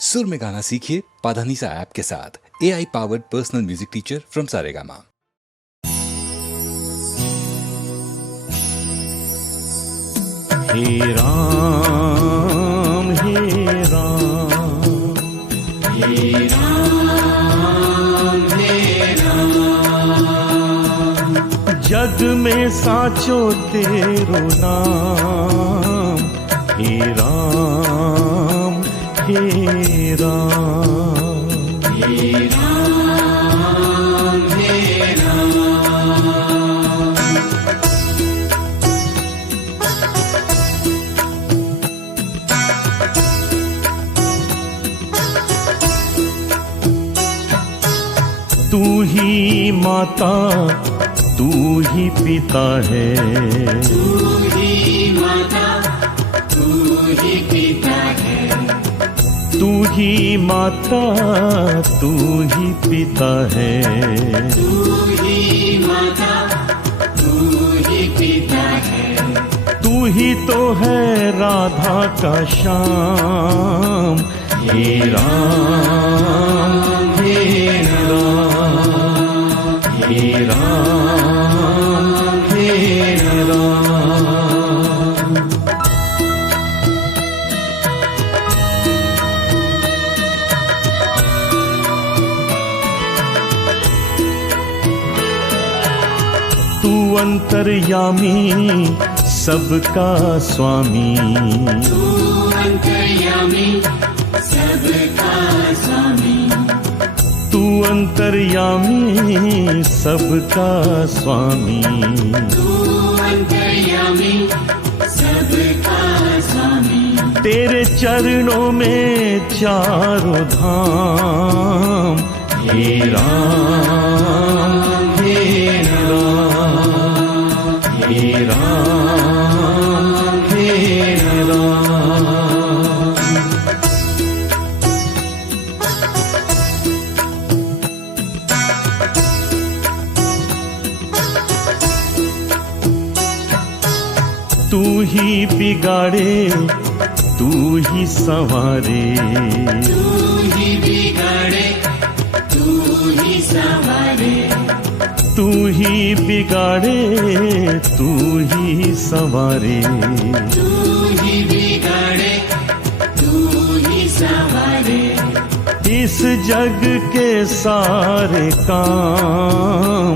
सुर में गाना सीखिए पाधानीसा ऐप के साथ। AI powered personal music teacher from Saregama. हे राम हे राम हे राम हे राम, जग में साचो तेरो नाम। हे राम हे राम हे राम हे राम। तू ही माता तू ही पिता है, तू ही माता तू ही पिता है, तू ही माता तू ही पिता है, तू ही माता तू ही पिता है। तू ही तो है राधा का श्याम। हे राम हे राम हे राम हे राम। तू अंतर्यामी सबका स्वामी, तू अंतर्यामी सबका स्वामी, तू अंतर्यामी सबका स्वामी, तू अंतर्यामी सबका स्वामी। तेरे चरणों में चारों धाम। हे राम हे राम हे राम हे राम। तू ही बिगाड़े तू ही संवारे, तू ही बिगाड़े तू ही संवारे, तू ही बिगाड़े तू ही संवारे। तू ही बिगाड़े तू ही संवारे। इस जग के सारे काम।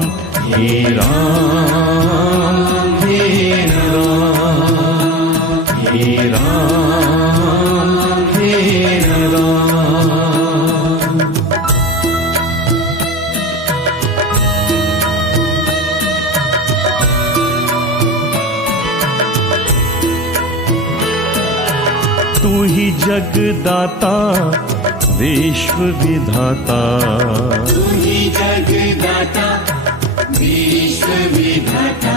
हे राम हे राम हे राम हे राम। तू ही जगदाता विश्व विधाता, तू ही जगदाता विश्व विधाता,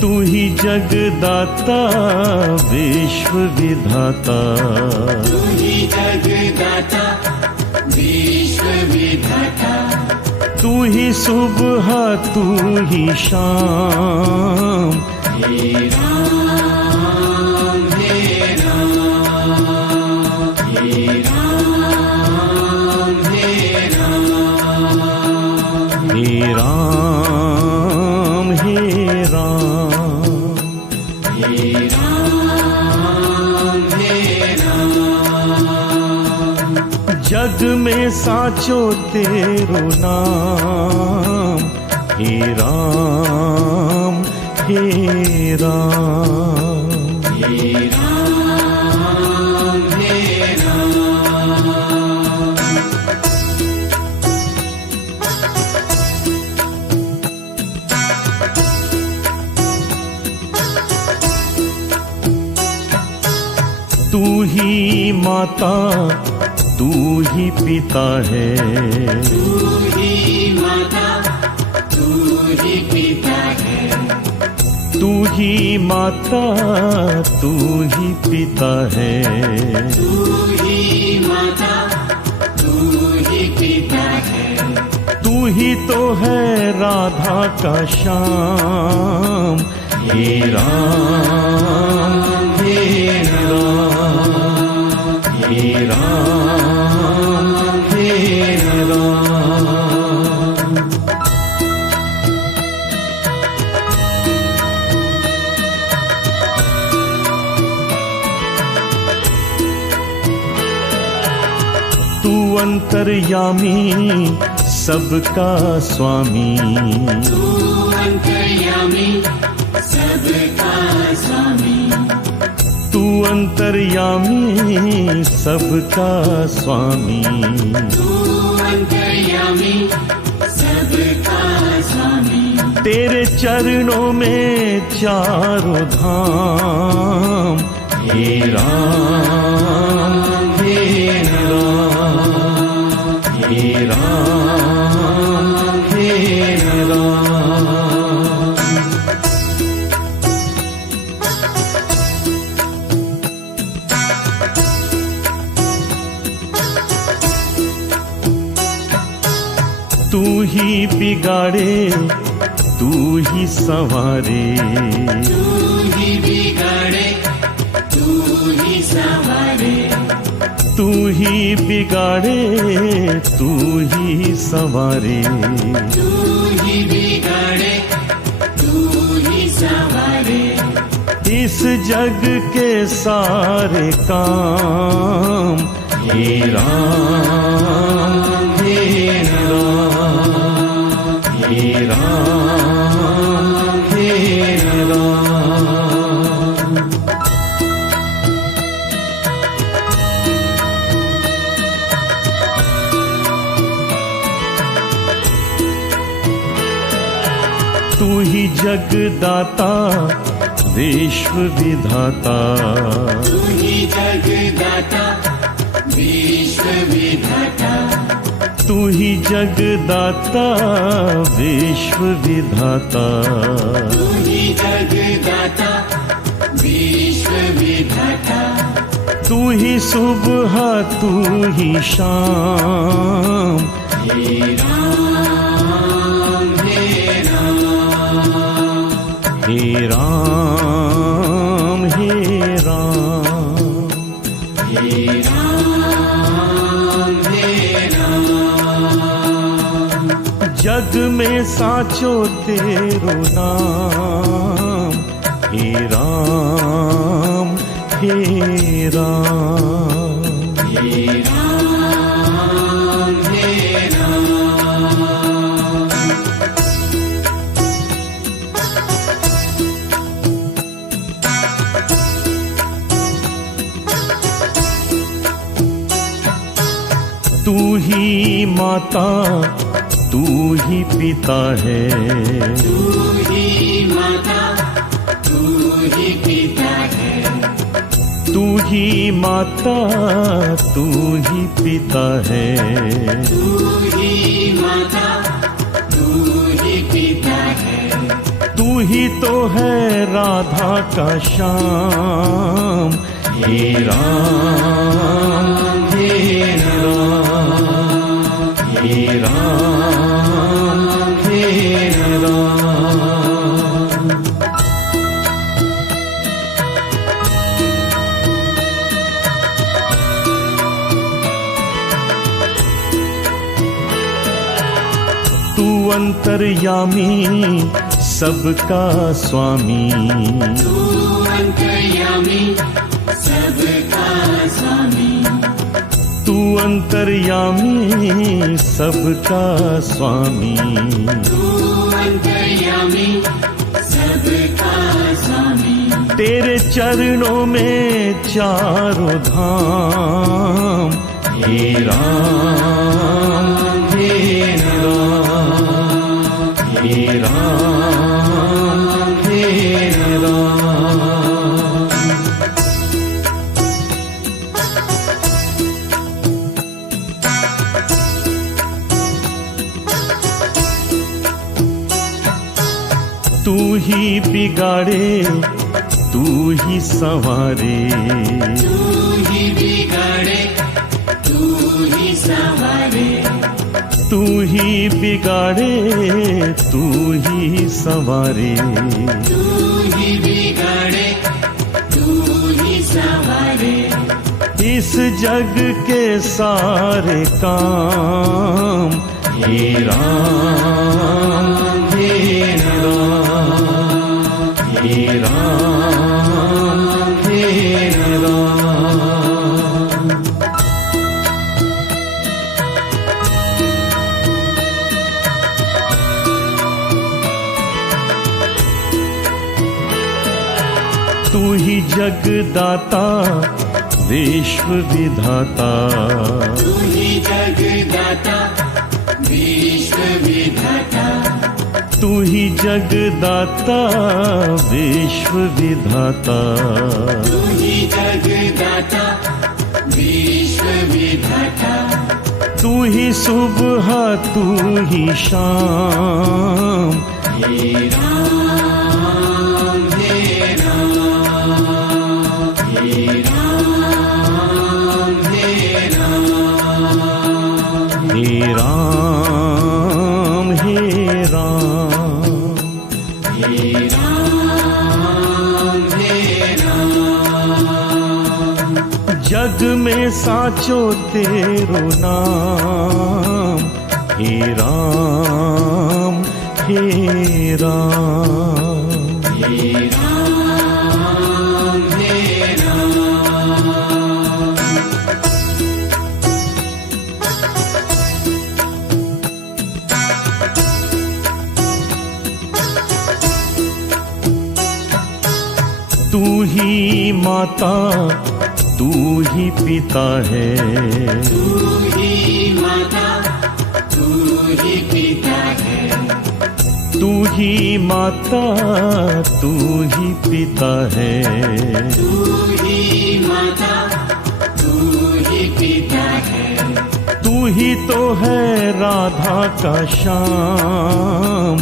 तू ही जगदाता विश्व विधाता। तू ही जगदाता विश्व विधाता। तू ही सुबह तू ही शाम। हे राम हे राम हे राम हे राम हे राम हे राम हे राम हे राम। जग में साचो तेरो नाम। हे राम हे राम हे राम हे राम। तू ही माता तू ही पिता है, तू ही माता तू ही पिता है, तू ही माता तू ही पिता है। तू ही माता तू ही पिता है। तू ही तो है राधा का श्याम। हे राम हे राम हे राम हे राम। तू अंतर्यामी सबका स्वामी, तू अंतर्यामी सबका स्वामी, तू अंतर्यामी सबका स्वामी, तू अंतर्यामी सबका स्वामी। तेरे चरणों में चारों धाम, हे राम हे राम, हे राम हे राम। तू ही बिगाड़े तू ही संवारे, तू ही बिगाड़े तू ही संवारे, तू ही बिगाड़े तू ही संवारे। तू ही बिगाड़े तू ही संवारे। इस जग के सारे काम, हे राम हे राम, हे राम हे राम। तू ही जगदाता विश्व विधाता, तू ही जगदाता विश्व विधाता, तू ही जगदाता विश्व विधाता। तू ही जगदाता विश्व विधाता। तू ही सुबह तू ही शाम, हे राम हे राम, हे राम हे राम। हे राम हे राम। जग में साचो तेरो नाम, हे राम हे राम। हे राम हे राम। तू ही माता तू ही पिता है, तू ही माता तू ही पिता है, तू ही माता तू ही पिता है। तू ही माता तू ही पिता है। तू ही तो है राधा का श्याम, हे राम हे राम, हे राम हे राम। तू अंतर्यामी सबका स्वामी, तू अंतर्यामी सबका स्वामी, तू अंतर्यामी सबका स्वामी। तू अंतर्यामी सबका स्वामी। तेरे चरणों में चारों धाम, हे राम हे राम, हे राम हे राम। तू ही बिगाड़े तू ही संवारे, तू ही बिगाड़े तू ही संवारे, तू ही बिगाड़े तू ही संवारे। तू ही बिगाड़े तू ही संवारे। इस जग के सारे काम हे राम हे राम हे राम हे राम। तू ही जगदाता विश्व विधाता, तू ही जगदाता विश्व विधाता, तू ही जगदाता विश्व विधाता, तू ही जगदाता विश्व विधाता, तू ही सुबह तू ही शाम हे राम हे राम हे राम हे राम हे राम हे राम हे राम हे राम। जग में साचो तेरो नाम हे राम हे राम हे राम हे राम। तू ही माता तू ही पिता है, तू ही माता तू ही पिता है, तू ही माता तू ही पिता है, तू ही माता तू ही पिता है, तू ही तो है राधा का श्याम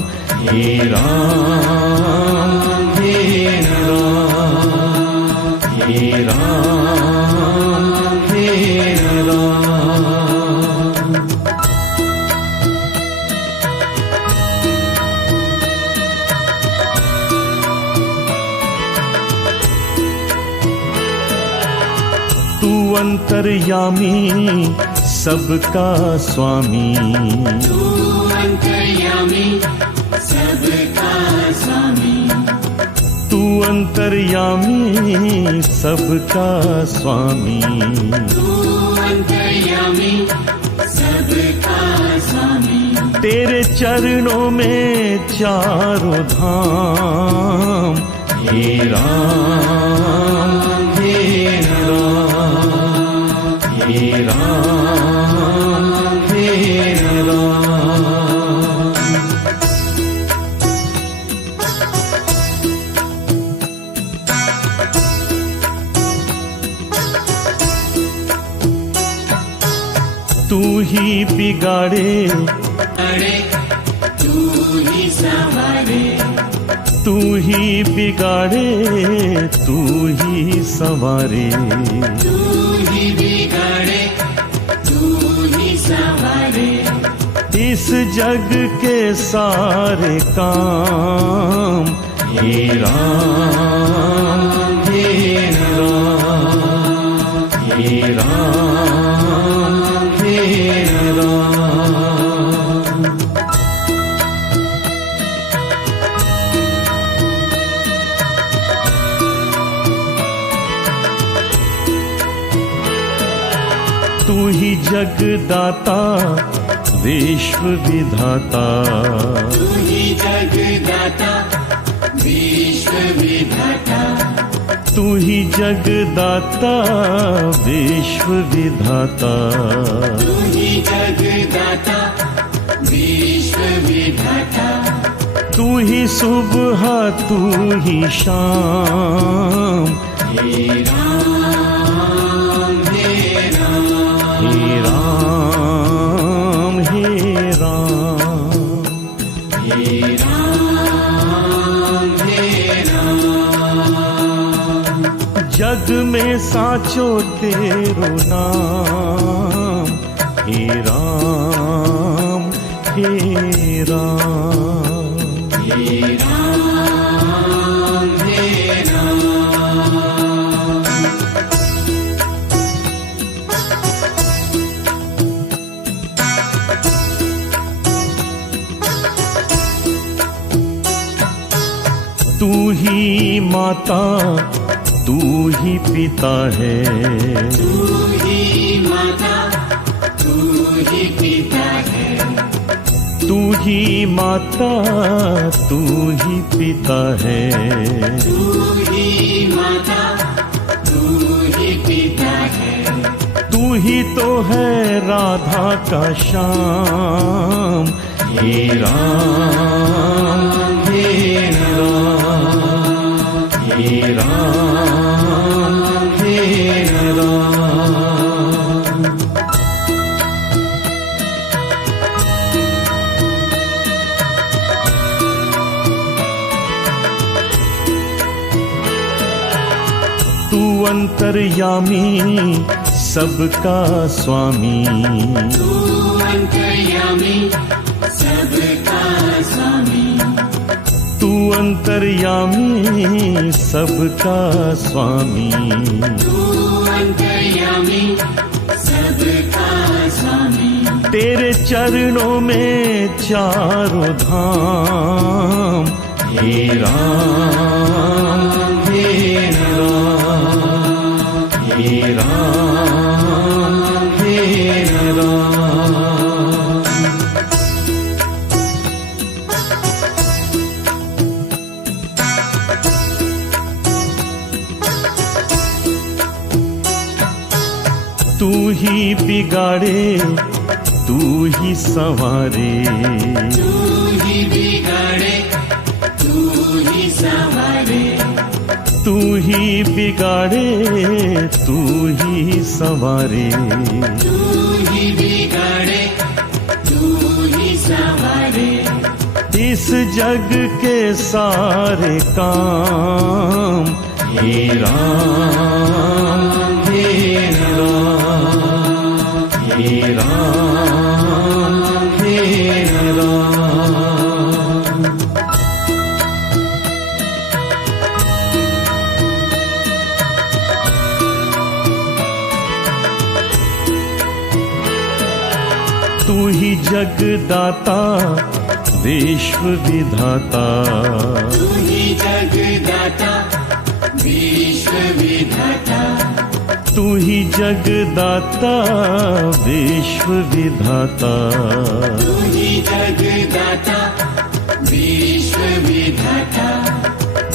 हे राम हे राम हे राम हे राम। तू अंतर्यामी सबका स्वामी, तू अंतर्यामी सबका स्वामी, तू अंतर्यामी सबका स्वामी, तू अंतर्यामी सबका स्वामी। तेरे चरणों में चारों धाम हे राम हे राम हे राम हे राम। तू ही बिगाड़े अरे तू ही सवारे, तू ही बिगाड़े तू ही संवारे, तू ही बिगाड़े तू ही सवारे, इस जग के सारे काम हे राम हे राम हे राम हे राम। तू ही जगदाता विश्व विधाता, तू ही जगदाता विश्व विधाता, तू ही जगदाता विश्व विधाता, तू ही जगदाता विश्व विधाता, तू ही सुबह तू ही शाम हे राम हे राम हे राम हे राम हे राम हे राम। जग में साचो तेरो नाम हे राम हे राम हे राम हे राम। ही माता तू ही पिता है, तू ही माता तू ही पिता है, तू ही माता तू ही पिता है, तू ही माता तू ही पिता है, तू ही तो है राधा का श्याम। हे राम हे राम हे राम हे राम। तू अंतर्यामी सबका स्वामी, तू अंतर्यामी सबका स्वामी, तू अंतर्यामी सबका स्वामी, तू अंतर्यामी सबका स्वामी, तेरे चरणों में चारों धाम। हे राम हे राम हे राम हे राम। तू ही बिगाड़े तू ही संवारे, तू ही बिगाड़े तू ही संवारे, तू ही बिगाड़े तू ही संवारे, तू ही बिगाड़े तू ही संवारे, इस जग के सारे काम। हे राम हे राम हे राम हे राम। तू ही जगदाता विश्व विधाता, तू ही जगदाता विश्व विधाता, तू ही जगदाता विश्व विधाता, तू ही जगदाता विश्व विधाता,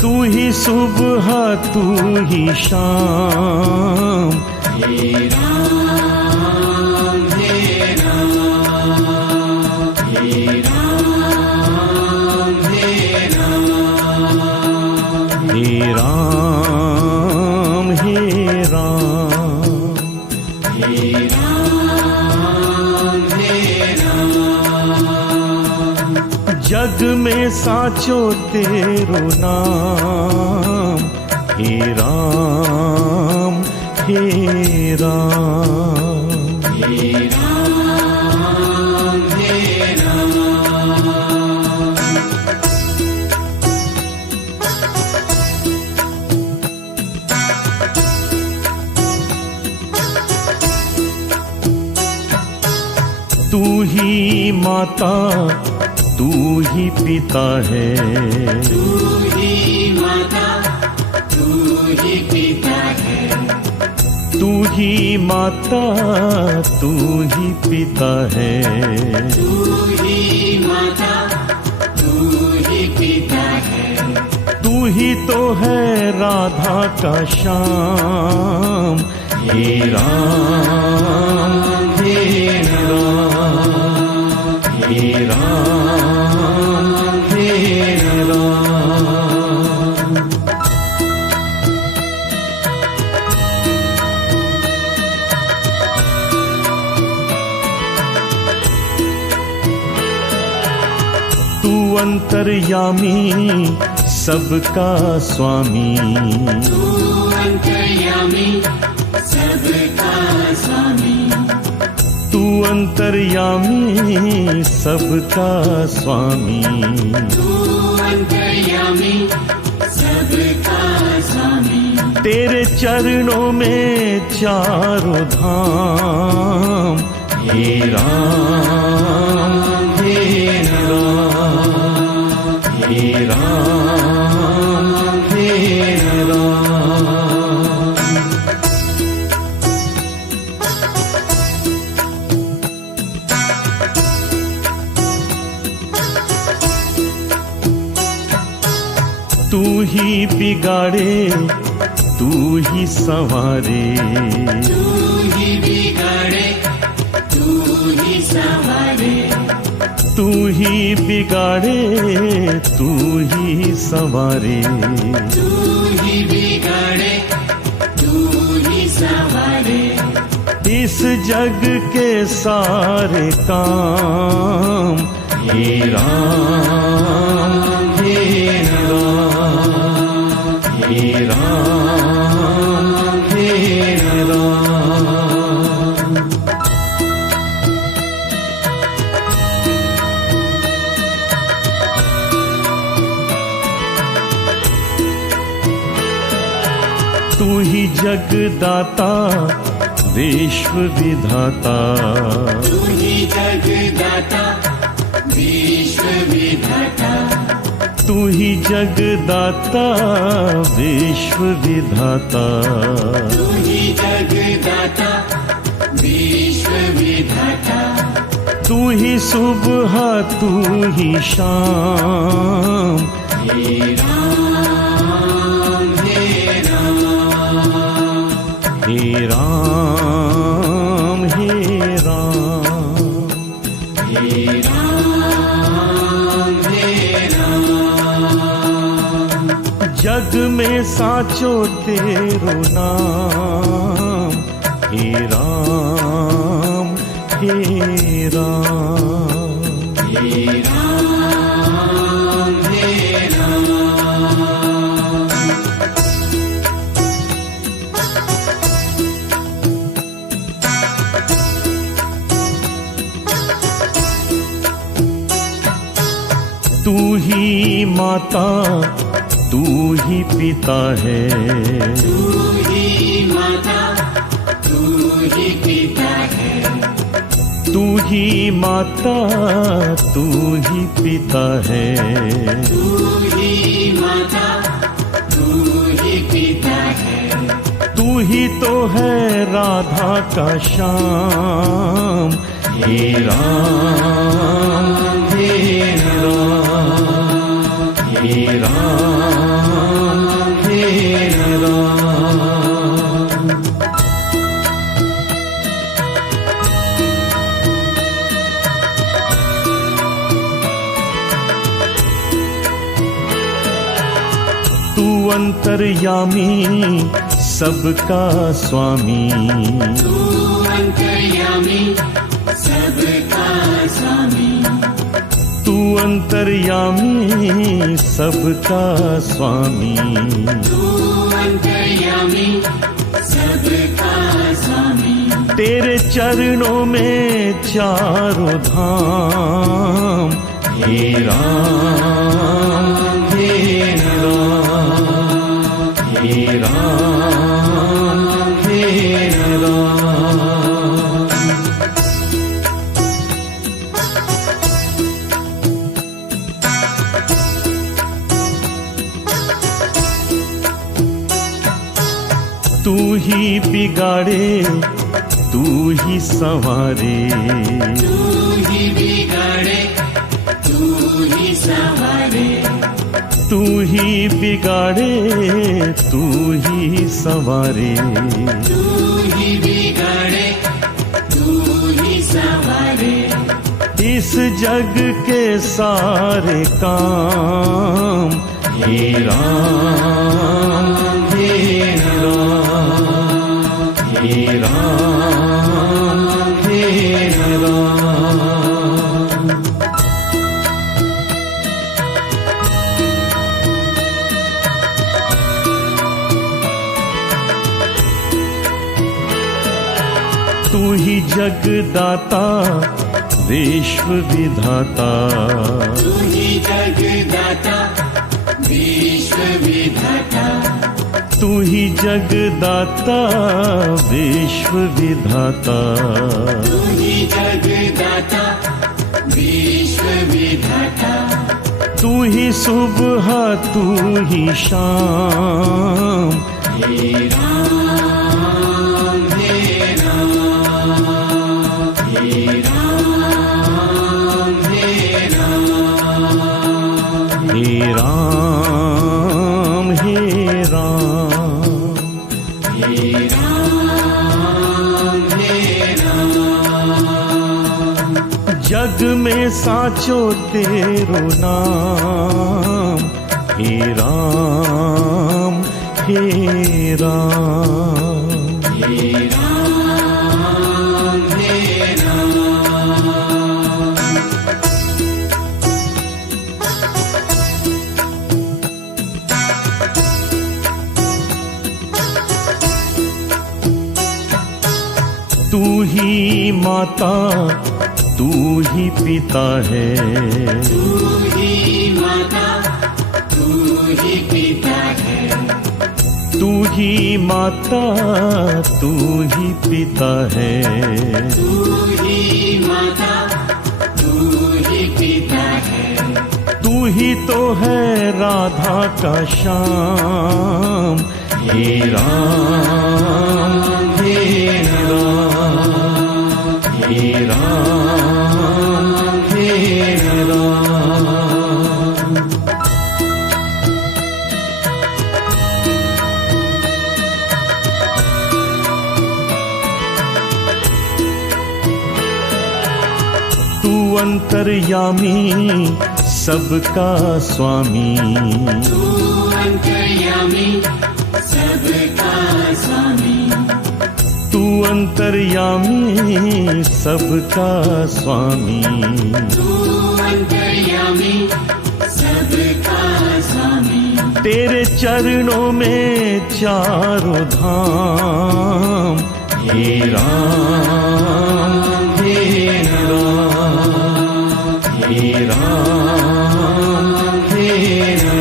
तू ही सुबह तू ही शाम। हे राम हे राम हे राम हे राम हे राम हे राम। हे राम हे राम। जग में साचो तेरो नाम। हे राम हे राम। हे राम हे राम। तू ही माता तू ही पिता है, तू ही माता तू ही पिता है, तू ही माता तू ही पिता है, तू ही माता तू ही पिता है, तू ही तो है राधा का श्याम। हे राम हे राम हे राम हे राम। तू अंतर्यामी सबका स्वामी, तू अंतर्यामी सबका स्वामी, तू अंतर्यामी सबका स्वामी, तू अंतर्यामी सबका स्वामी, तेरे चरणों में चारों धाम। हे राम हे राम हे राम तू ही बिगाड़े तू ही संवारे, तू ही बिगाड़े तू ही संवारे, तू ही बिगाड़े तू ही संवारे, तू ही बिगाड़े तू ही संवारे। इस जग के सारे काम हे राम हे राम हे राम हे राम। तू ही जगदाता विश्व विधाता, तू ही जगदाता विश्व विधाता, तू ही जगदाता विश्व विधाता, तू ही जगदाता विश्व विधाता। तू ही सुबह तू ही शाम हे राम हे राम हे राम हे राम हे राम हे राम। जग में साचो तेरो नाम हे राम हे राम हे राम हे राम। तू ही माता तू ही पिता है, तू ही माता तू ही पिता है, तू ही माता तू ही पिता है, तू ही माता तू ही पिता है। तू ही तो है राधा का श्याम हे राम हे राम हे राम हे राम। तू अंतर्यामी सबका स्वामी, तू अंतर्यामी सबका स्वामी, तू अंतर्यामी सबका स्वामी, तू अंतर्यामी सबका स्वामी। तेरे चरणों में चारों धाम हे राम हे राम हे राम हे राम। तू ही बिगाड़े तू ही संवारे, तू ही बिगाड़े तू ही संवारे, तू ही बिगाड़े तू ही संवारे, तू ही बिगाड़े तू ही संवारे। इस जग के सारे काम हे राम हे राम हे राम हे राम। तू ही जगदाता विश्व विधाता, तू ही जगदाता विश्व विधाता, तू ही जगदाता विश्व विधाता, तू ही जगदाता विश्व विधाता। तू ही सुबह तू ही शाम हे राम हे राम हे राम हे राम हे राम जग में साचो तेरो नाम, हे राम हे राम। हे राम हे राम। तू ही माता तू ही पिता है, तू ही माता तू ही पिता है। तू ही माता तू ही पिता है। तू ही माता तू ही पिता है। तू ही तो है राधा का श्याम, हे राम हे राम हे राम हे राम। तू अंतर्यामी सबका स्वामी, तू अंतर्यामी सबका स्वामी। तू अंतर्यामी सबका स्वामी। तू अंतर्यामी सबका स्वामी। तेरे चरणों में चारों धाम, हे राम हे राम हे राम हे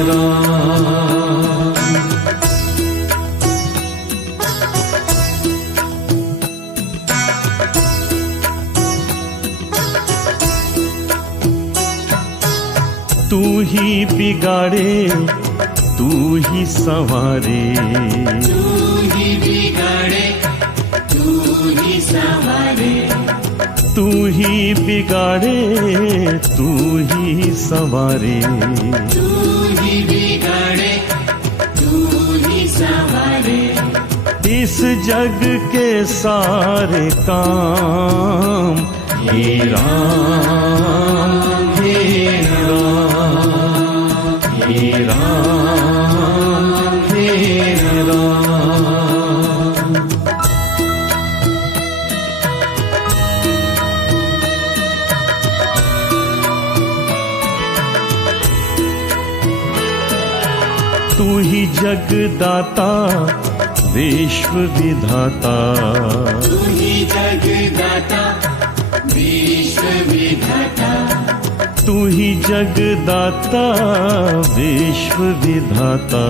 राम। तू ही बिगाड़े तू ही संवारे, तू ही बिगाड़े तू ही संवारे। तू ही बिगाड़े तू ही संवारे। तू ही बिगाड़े तू ही संवारे। इस जग के सारे काम, हे राम हे राम हे राम हे राम। तू ही जगदाता विश्व विधाता, तू ही जगदाता विश्व विधाता। तू ही जगदाता विश्व विधाता।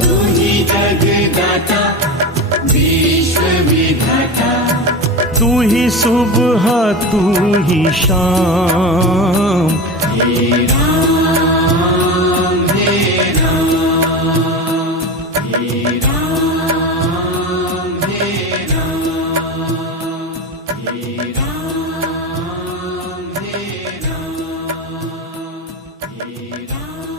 तू ही जगदाता विश्व विधाता। तू ही सुबह तू ही शाम, हे राम हे राम हे राम हे राम हे राम हे राम हे राम।